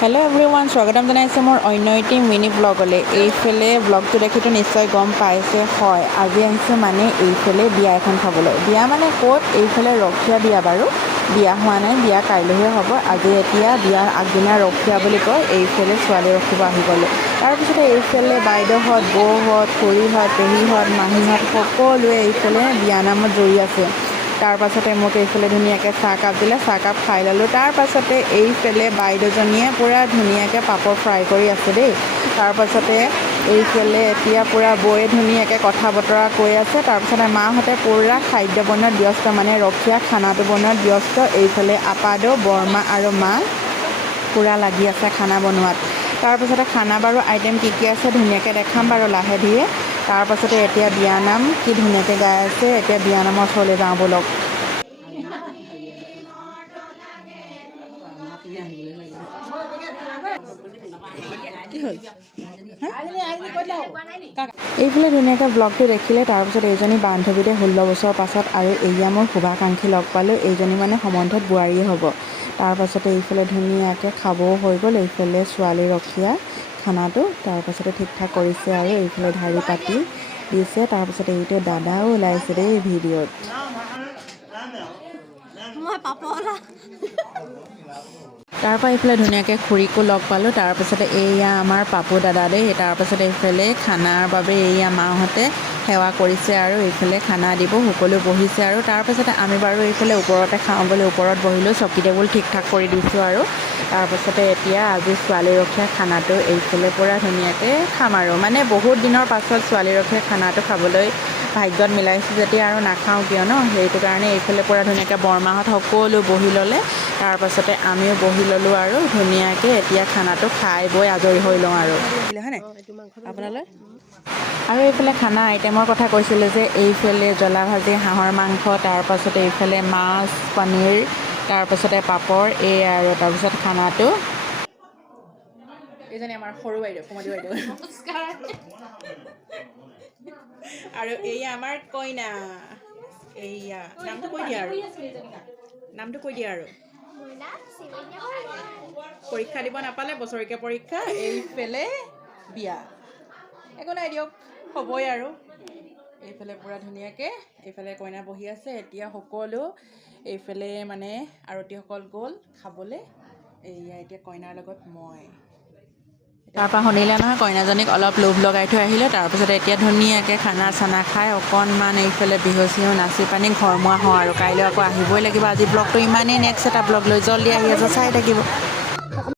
Hello' everyone, স্বাগতম জনাইছোঁ মোৰ অন্য এটি মিনি ব্লগলৈ। এইফালে ব্লগটো দেখিতো নিশ্চয় গম পাইছে। হয়, আজি আহিছোঁ মানে এইফালে বিয়া এখন খাবলৈ। বিয়া মানে ক'ত? এইফালে ৰখীয়া বিয়া বাৰু। বিয়া হোৱা নাই, বিয়া কাইলৈহে হ'ব। আজি এতিয়া বিয়াৰ আগদিনা ৰখীয়া বুলি কয়। এইফালে ছোৱালী ৰখিব আহি গ'লোঁ। তাৰপিছতে এইফালে বাইদেউহঁত, বৌহঁত, খুৰীহঁত, পেহীহঁত, মাহীহঁত সকলোৱে এইফালে বিয়া নামত জড়ি আছে। তাৰপাছতে মোক এইফালে ধুনীয়াকৈ চাহকাপ দিলে, চাহকাপ খাই ল'লোঁ। তাৰপাছতে এইফালে বাইদেউজনীয়ে পূৰা ধুনীয়াকৈ পাপৰ ফ্ৰাই কৰি আছে দেই। তাৰপাছতে এইফালে এতিয়া পূৰা বৌয়ে ধুনীয়াকৈ কথা বতৰা কৈ আছে। তাৰপিছতে মাহঁতে পূৰা খাদ্য বনোৱাত ব্যস্ত, মানে ৰখীয়া খানাটো বনোৱাত ব্যস্ত। এইফালে আপাদৌ, বৰমা আৰু মা পূৰা লাগি আছে খানা বনোৱাত। তাৰপাছতে খানা বাৰু আইটেম কি কি আছে ধুনীয়াকৈ দেখাম বাৰু লাহে ধীৰে। তাৰপাছতে এতিয়া বিয়ানাম কি ধুনীয়াকৈ গাই আছে। এতিয়া বিয়ানামৰ ওচৰলৈ যাওঁ ব'লক। এইফালে ধুনীয়াকৈ ব্লগটো দেখিলে। তাৰপিছত এইজনী বান্ধৱীতে 16 বছৰ পাছত আৰু এয়া মোৰ শুভাকাংক্ষী লগ পালোঁ। এইজনী মানে সম্বন্ধত বোৱাৰীয়ে হ'ব। তাৰপাছতে এইফালে ধুনীয়াকৈ খাবও হৈ গ'ল। এইফালে ছোৱালী ৰখীয়া খানাটো তাৰপাছতে ঠিক ঠাক কৰিছে আৰু এইফালে ঢাৰি পাতি দিছে। তাৰপাছতে এইটো দাদাও ওলাইছে দেই ভিডিঅ'ত। তাৰপৰা এইফালে ধুনীয়াকৈ খুৰীকো লগ পালোঁ। তাৰপাছতে এইয়া আমাৰ পাপু দাদা দেই। তাৰপাছতে এইফালে খানাৰ বাবে এইয়া মাহঁতে সেৱা কৰিছে আৰু এইফালে খানা দিব সকলো বহিছে আৰু তাৰপাছতে আমি বাৰু এইফালে ওপৰতে খাওঁ বুলি ওপৰত বহিলোঁ। চকী টেবুল ঠিক ঠাক কৰি দিছোঁ আৰু তাৰপাছতে এতিয়া আজি ছোৱালী ৰখীয়া খানাটো এইফালে পূৰা ধুনীয়াকৈ খাম আৰু মানে বহুত দিনৰ পাছত ছোৱালী ৰখীয়া খানাটো খাবলৈ ভাগ্যত মিলাইছোঁ যেতিয়া আৰু নাখাওঁ কিয় ন, সেইটো কাৰণে এইফালে পূৰা ধুনীয়াকৈ বৰমাহঁত সকলো বহি ল'লে। তাৰপাছতে আমিও বহি ল'লোঁ আৰু ধুনীয়াকৈ এতিয়া খানাটো খাই বৈ আজৰি হৈ লওঁ আৰু হয় নাই আপোনালৈ। আৰু এইফালে খানা আইটেমৰ কথা কৈছিলোঁ যে এইফালে জ্বলা ভাজি, হাঁহৰ মাংস, তাৰপাছতে এইফালে মাছ, পনীৰ, তাৰপাছতে পাপৰ, এই আৰু তাৰপিছত খানাটো। এইজনী আমাৰ সৰু বাইদেউ, কুমাৰী বাইদেউ। আৰু এইয়া আমাৰ কইনা। এইয়া নামটো কৈ দিয়া আৰু নামটো কৈ দিয়া আৰু পৰীক্ষা দিব নাপালে, বছৰেকীয়া পৰীক্ষা। এইফালে বিয়া একো নাই দিয়ক, হ'বই আৰু। এইফালে পূৰা ধুনীয়াকৈ এইফালে কইনা বহি আছে। এতিয়া সকলো এইফালে মানে আৰতীসকল গ'ল খাবলৈ। এইয়া এতিয়া কইনাৰ লগত মই। তাৰপৰা শুনিলে নহয়, কইনাজনীক অলপ লোভ লগাই থৈ আহিলে। তাৰপিছত এতিয়া ধুনীয়াকৈ খানা চানা খাই অকণমান এইফালে বিহু চিহু নাচি পানি ঘৰমুৱা হওঁ আৰু কাইলৈ আকৌ আহিবই লাগিব। আজি ব্লগটো ইমানেই, নেক্সট এটা ব্লগ লৈ জল্দি আহি আছে, চাই থাকিব।